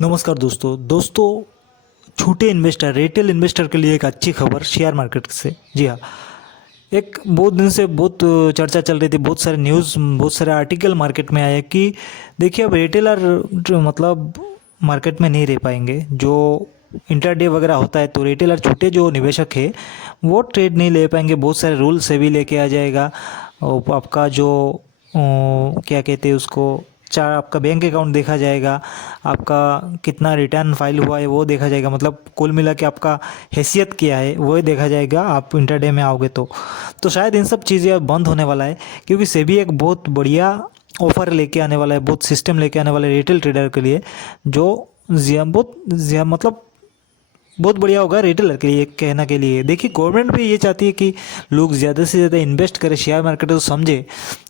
नमस्कार दोस्तों छोटे इन्वेस्टर रिटेल इन्वेस्टर के लिए एक अच्छी खबर शेयर मार्केट से। जी हाँ, एक बहुत दिन से बहुत चर्चा चल रही थी, बहुत सारे न्यूज़, बहुत सारे आर्टिकल मार्केट में आए कि देखिए अब रिटेलर जो मतलब मार्केट में नहीं रह पाएंगे। जो इंटरडे वगैरह होता है तो रिटेलर छोटे जो निवेशक है वो ट्रेड नहीं ले पाएंगे। बहुत सारे रूल से भी लेके आ जाएगा। और आपका जो क्या कहते हैं उसको, चार आपका बैंक अकाउंट देखा जाएगा, आपका कितना रिटर्न फाइल हुआ है वो देखा जाएगा, मतलब कुल मिला के आपका हैसियत क्या है वो देखा जाएगा आप इंटरडे में आओगे तो शायद इन सब चीज़ें अब बंद होने वाला है, क्योंकि सेबी एक बहुत बढ़िया ऑफर लेके आने वाला है, बहुत सिस्टम लेके आने वाला है रिटेल ट्रेडर के लिए, जो मतलब बहुत बढ़िया होगा रिटेलर के लिए कहना के लिए। देखिए गवर्नमेंट भी ये चाहती है कि लोग ज़्यादा से ज़्यादा इन्वेस्ट करें शेयर मार्केट को समझे,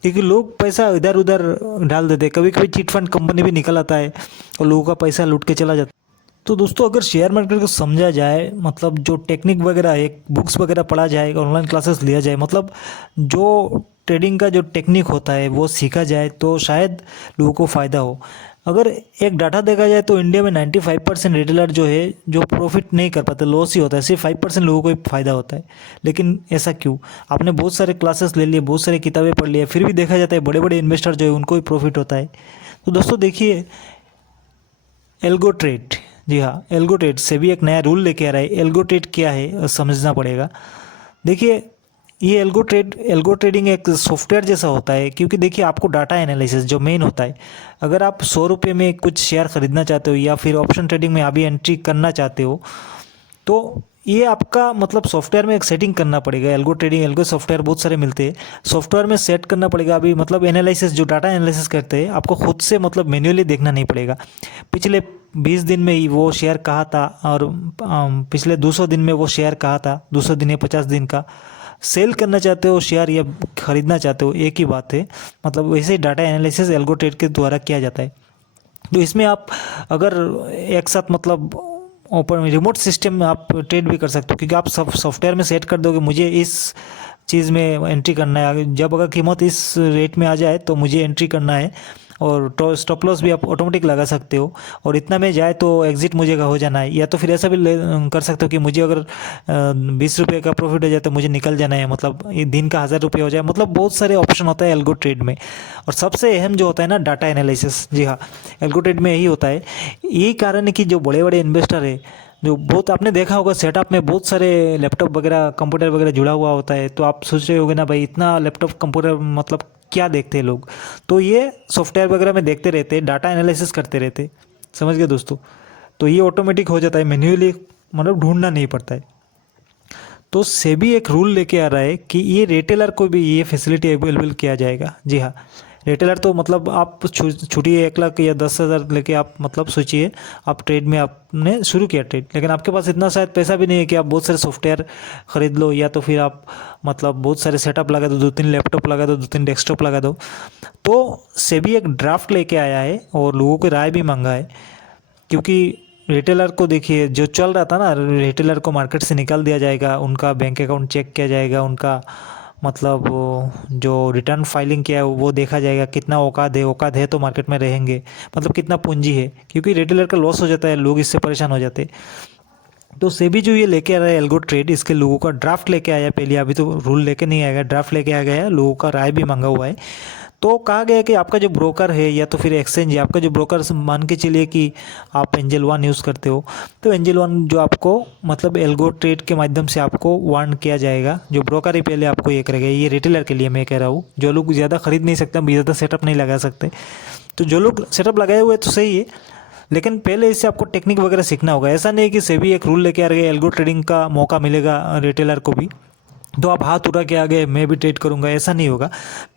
क्योंकि लोग पैसा इधर उधर डाल देते हैं। कभी कभी चिट फंड कंपनी भी निकल आता है और लोगों का पैसा लूट के चला जाता है। तो दोस्तों अगर शेयर मार्केट को समझा जाए, मतलब जो टेक्निक वगैरह है, बुक्स वगैरह पढ़ा जाए, ऑनलाइन क्लासेस लिया जाए, मतलब जो ट्रेडिंग का जो टेक्निक होता है वो सीखा जाए तो शायद लोगों को फ़ायदा हो। अगर एक डाटा देखा जाए तो इंडिया में 95% रिटेलर जो है जो प्रॉफिट नहीं कर पाते, लॉस ही होता है, सिर्फ 5% लोगों को ही फ़ायदा होता है। लेकिन ऐसा क्यों? आपने बहुत सारे क्लासेस ले लिए, बहुत सारी किताबें पढ़ ली है, फिर भी देखा जाता है बड़े बड़े इन्वेस्टर जो है उनको ही प्रॉफिट होता है। तो दोस्तों देखिए एल्गो ट्रेड, जी हाँ एल्गो ट्रेड से भी एक नया रूल लेके आ रहा है। एल्गो ट्रेड क्या है समझना पड़ेगा। देखिए ये एल्गो ट्रेडिंग एक सॉफ्टवेयर जैसा होता है, क्योंकि देखिए आपको डाटा एनालिसिस जो मेन होता है, अगर आप 100 रुपये में कुछ शेयर खरीदना चाहते हो या फिर ऑप्शन ट्रेडिंग में अभी एंट्री करना चाहते हो तो ये आपका मतलब सॉफ्टवेयर में एक सेटिंग करना पड़ेगा। एल्गो ट्रेडिंग एल्गो सॉफ्टवेयर बहुत सारे मिलते हैं, सॉफ्टवेयर में सेट करना पड़ेगा। अभी मतलब एनालिसिस जो डाटा एनालिसिस करते हैं आपको खुद से मतलब मैन्युअली देखना नहीं पड़ेगा। पिछले 20 दिन में ही वो शेयर कहाँ था और पिछले 200 दिन में वो शेयर कहाँ था, 200 दिन या 50 दिन का सेल करना चाहते हो शेयर या खरीदना चाहते हो, एक ही बात है। मतलब वैसे ही डाटा एनालिसिस एल्गो ट्रेड के द्वारा किया जाता है। तो इसमें आप अगर एक साथ मतलब ओपन रिमोट सिस्टम में आप ट्रेड भी कर सकते हो, क्योंकि आप सब सॉफ्टवेयर में सेट कर दोगे मुझे इस चीज़ में एंट्री करना है, जब अगर कीमत इस रेट में आ जाए तो मुझे एंट्री करना है। और स्टॉप लॉस भी आप ऑटोमेटिक लगा सकते हो, और इतना में जाए तो एग्जिट मुझे हो जाना है। या तो फिर ऐसा भी कर सकते हो कि मुझे अगर 20 रुपये का प्रॉफिट हो जाए तो मुझे निकल जाना है, मतलब ये दिन का 1000 रुपये हो जाए। मतलब बहुत सारे ऑप्शन होता है एल्गो ट्रेड में। और सबसे अहम जो होता है ना डाटा एनालिसिस, जी हाँ एल्गो ट्रेड में यही होता है। यही कारण है कि जो बड़े बड़े इन्वेस्टर है, जो बहुत आपने देखा होगा सेटअप में बहुत सारे लैपटॉप वगैरह कंप्यूटर वगैरह जुड़ा हुआ होता है, तो आप सोच रहे होगे ना भाई इतना लैपटॉप कंप्यूटर मतलब क्या देखते हैं लोग। तो ये सॉफ्टवेयर वगैरह में देखते रहते, डाटा एनालिसिस करते रहते, समझ गए दोस्तों। तो ये ऑटोमेटिक हो जाता है, मैन्युअली मतलब ढूंढना नहीं पड़ता है। तो सेबी एक रूल लेके आ रहा है कि ये रिटेलर को भी ये फैसिलिटी अवेलेबल किया जाएगा। जी हाँ रिटेलर तो मतलब आप छुट्टिए 1 लाख या 10,000 लेके आप मतलब सोचिए आप ट्रेड में आपने शुरू किया ट्रेड, लेकिन आपके पास इतना शायद पैसा भी नहीं है कि आप बहुत सारे सॉफ्टवेयर खरीद लो, या तो फिर आप मतलब बहुत सारे सेटअप लगा दो, 2-3 लैपटॉप लगा दो, 2-3 डेस्कटॉप लगा दो। तो सेबी एक ड्राफ्ट लेके आया है और लोगों की राय भी मांगा है, क्योंकि रिटेलर को देखिए जो चल रहा था ना, रिटेलर को मार्केट से निकाल दिया जाएगा, उनका बैंक अकाउंट चेक किया जाएगा, उनका मतलब जो रिटर्न फाइलिंग किया है वो देखा जाएगा, कितना औकात है तो मार्केट में रहेंगे, मतलब कितना पूंजी है, क्योंकि रिटेलर का लॉस हो जाता है, लोग इससे परेशान हो जाते हैं। तो सेबी जो ये लेके आ रहा है एल्गो ट्रेड, इसके लोगों का ड्राफ्ट लेके आया पहले, अभी तो रूल लेके नहीं आएगा, ड्राफ्ट लेके आ गया है, लोगों का राय भी मांगा हुआ है। तो कहा गया है कि आपका जो ब्रोकर है या तो फिर एक्सचेंज है, आपका जो ब्रोकर मान के चलिए कि आप एंजल वन यूज़ करते हो, तो एंजल वन जो आपको मतलब एल्गो ट्रेड के माध्यम से आपको वार्न किया जाएगा। जो ब्रोकर ही पहले आपको ये करेगा, ये रिटेलर के लिए मैं कह रहा हूँ, जो लोग ज़्यादा खरीद नहीं सकते, ज़्यादा सेटअप नहीं लगा सकते, तो जो लोग सेटअप लगाए हुए तो सही है, लेकिन पहले इससे आपको टेक्निक वगैरह सीखना होगा। ऐसा नहीं है कि सेबी एक रूल लेके आ रही है एल्गो ट्रेडिंग का मौका मिलेगा रिटेलर को भी तो आप हाथ उठा के आ गए मैं भी ट्रेड करूंगा, ऐसा नहीं होगा।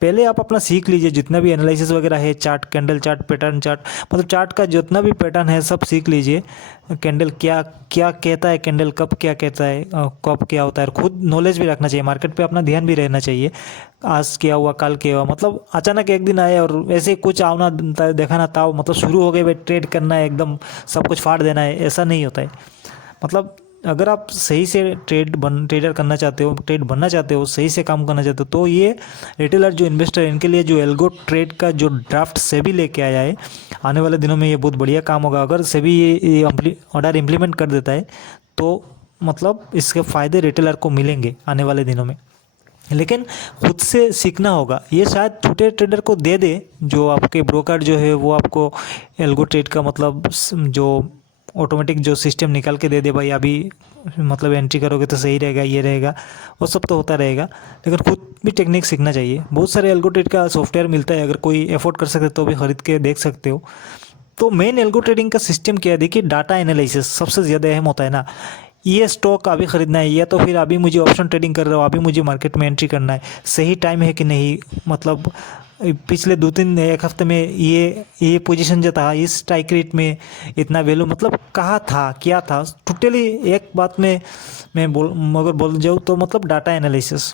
पहले आप अपना सीख लीजिए, जितना भी एनालिसिस वगैरह है, chart, candle chart, pattern chart, मतलब चार्ट का जितना भी पैटर्न है सब सीख लीजिए। कैंडल क्या क्या कहता है, कैंडल कब क्या कहता है, कब क्या होता है, खुद नॉलेज भी रखना चाहिए, मार्केट पे अपना ध्यान भी रहना चाहिए। आज क्या हुआ, कल क्या हुआ, मतलब अचानक एक दिन आए और ऐसे कुछ आवना देखाना ताव मतलब शुरू हो गए भाई ट्रेड करना है, एकदम सब कुछ फाड़ देना है, ऐसा नहीं होता है। मतलब अगर आप सही से ट्रेडर करना चाहते हो, ट्रेड बनना चाहते हो, सही से काम करना चाहते हो, तो ये रिटेलर जो इन्वेस्टर इनके लिए जो एल्गो ट्रेड का जो ड्राफ्ट सेबी लेके आया है, आने वाले दिनों में ये बहुत बढ़िया काम होगा। अगर सेबी ये ऑर्डर इम्प्लीमेंट कर देता है तो मतलब इसके फ़ायदे रिटेलर को मिलेंगे आने वाले दिनों में। लेकिन खुद से सीखना होगा। ये शायद छोटे ट्रेडर को दे दे, जो आपके ब्रोकर जो है वो आपको एल्गो ट्रेड का मतलब जो ऑटोमेटिक जो सिस्टम निकाल के दे दे, भाई अभी मतलब एंट्री करोगे तो सही रहेगा, ये रहेगा, वो सब तो होता रहेगा। लेकिन खुद भी टेक्निक सीखना चाहिए। बहुत सारे एल्गो ट्रेड का सॉफ्टवेयर मिलता है, अगर कोई अफोर्ड कर सकते तो भी ख़रीद के देख सकते हो। तो मेन एल्गो ट्रेडिंग का सिस्टम क्या है, देखिए डाटा एनालिसिस सबसे ज़्यादा अहम होता है ना। ये स्टॉक अभी ख़रीदना है, या तो फिर अभी मुझे ऑप्शन ट्रेडिंग कर रहा हो, अभी मुझे मार्केट में एंट्री करना है, सही टाइम है कि नहीं, मतलब पिछले 2-3 एक हफ्ते में ये पोजीशन जो था इस स्ट्राइक रेट में इतना वैल्यू मतलब कहाँ था, क्या था, टोटली एक बात में मैं अगर बोल जाऊँ तो मतलब डाटा एनालिसिस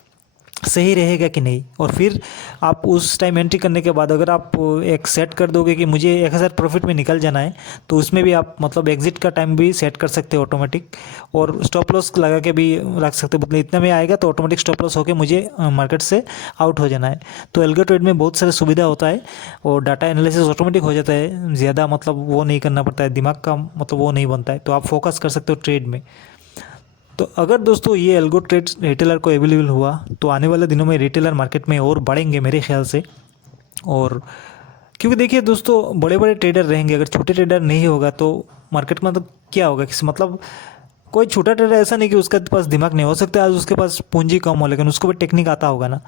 सही रहेगा कि नहीं। और फिर आप उस टाइम एंट्री करने के बाद अगर आप एक सेट कर दोगे कि मुझे 1000 प्रॉफिट में निकल जाना है, तो उसमें भी आप मतलब एग्जिट का टाइम भी सेट कर सकते हो ऑटोमेटिक, और स्टॉप लॉस लगा के भी रख सकते हो। मतलब इतना में आएगा तो ऑटोमेटिक स्टॉप लॉस होकर मुझे मार्केट से आउट हो जाना है। तो एल्गो ट्रेड में बहुत सारी सुविधा होता है, और डाटा एनालिसिस ऑटोमेटिक हो जाता है, ज़्यादा मतलब वो नहीं करना पड़ता है, दिमाग का मतलब वो नहीं बनता है, तो आप फोकस कर सकते हो ट्रेड में। तो अगर दोस्तों ये एल्गो ट्रेड रिटेलर को अवेलेबल हुआ तो आने वाले दिनों में रिटेलर मार्केट में और बढ़ेंगे मेरे ख्याल से। और क्योंकि देखिए दोस्तों, बड़े बड़े ट्रेडर रहेंगे, अगर छोटे ट्रेडर नहीं होगा तो मार्केट में तो क्या होगा, किस मतलब कोई छोटा ट्रेडर ऐसा नहीं कि उसके पास दिमाग नहीं, हो सकता है आज उसके पास पूंजी कम हो लेकिन उसको भी टेक्निक आता होगा ना।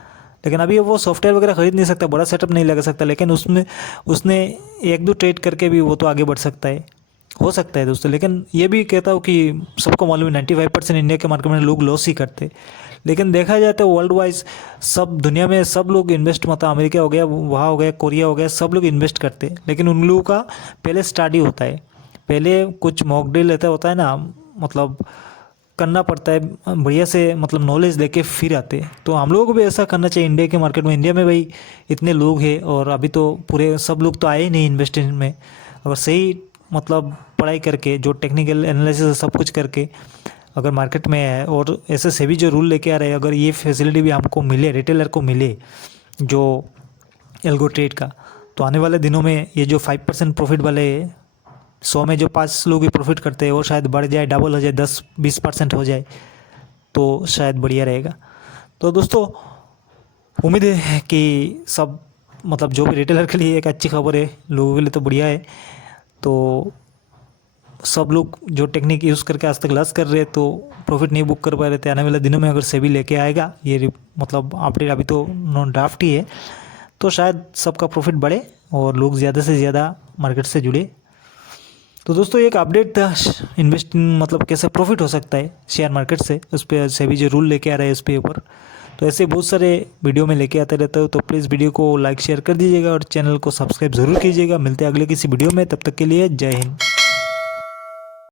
लेकिन अभी वो सॉफ्टवेयर वगैरह खरीद नहीं सकता, बड़ा सेटअप नहीं लगा सकता, लेकिन उसने 1-2 ट्रेड करके भी वो तो आगे बढ़ सकता है, हो सकता है दोस्तों। लेकिन ये भी कहता हूँ कि सबको मालूम है 95% इंडिया के मार्केट में लोग लॉस ही करते। लेकिन देखा जाए तो वर्ल्ड वाइज सब दुनिया में सब लोग इन्वेस्ट, मतलब अमेरिका हो गया, वहाँ हो गया, कोरिया हो गया, सब लोग इन्वेस्ट करते। लेकिन उन लोगों का पहले स्टडी होता है, पहले कुछ मॉक ड्रिल ऐसा होता है ना, मतलब करना पड़ता है बढ़िया से, मतलब नॉलेज लेके फिर आते। तो हम लोगों को भी ऐसा करना चाहिए इंडिया के मार्केट में। इंडिया में भाई इतने लोग हैं और अभी तो पूरे सब लोग तो आए ही नहीं इन्वेस्टमेंट में। अगर सही मतलब पढ़ाई करके, जो टेक्निकल एनालिसिस सब कुछ करके अगर मार्केट में है, और ऐसे सेबी जो रूल लेके आ रहे हैं, अगर ये फैसिलिटी भी हमको मिले, रिटेलर को मिले जो एल्गो ट्रेड का, तो आने वाले दिनों में ये जो 5% प्रॉफिट वाले 100 में जो 5 लोग ही प्रॉफिट करते हैं, वो शायद बढ़ जाए, डबल हो जाए, 10-20% हो जाए, तो शायद बढ़िया रहेगा। तो दोस्तों उम्मीद है कि सब मतलब जो भी रिटेलर के लिए एक अच्छी खबर है, लोगों के लिए तो बढ़िया है। तो सब लोग जो टेक्निक यूज़ करके आज तक लॉस कर रहे हैं, तो प्रॉफिट नहीं बुक कर पा रहे थे, आने वाले दिनों में अगर सेबी लेके आएगा ये मतलब अपडेट, अभी तो नॉन ड्राफ्ट ही है, तो शायद सबका प्रॉफिट बढ़े और लोग ज़्यादा से ज़्यादा मार्केट से जुड़े। तो दोस्तों एक अपडेट था इन्वेस्टिंग, मतलब कैसे प्रॉफिट हो सकता है शेयर मार्केट से, उस पर सेबी जो रूल लेके आ रहे हैं उस पे ऊपर। तो ऐसे बहुत सारे वीडियो में लेके आते रहता हूँ, तो प्लीज़ वीडियो को लाइक शेयर कर दीजिएगा और चैनल को सब्सक्राइब ज़रूर कीजिएगा। मिलते हैं अगले किसी वीडियो में, तब तक के लिए जय हिंद।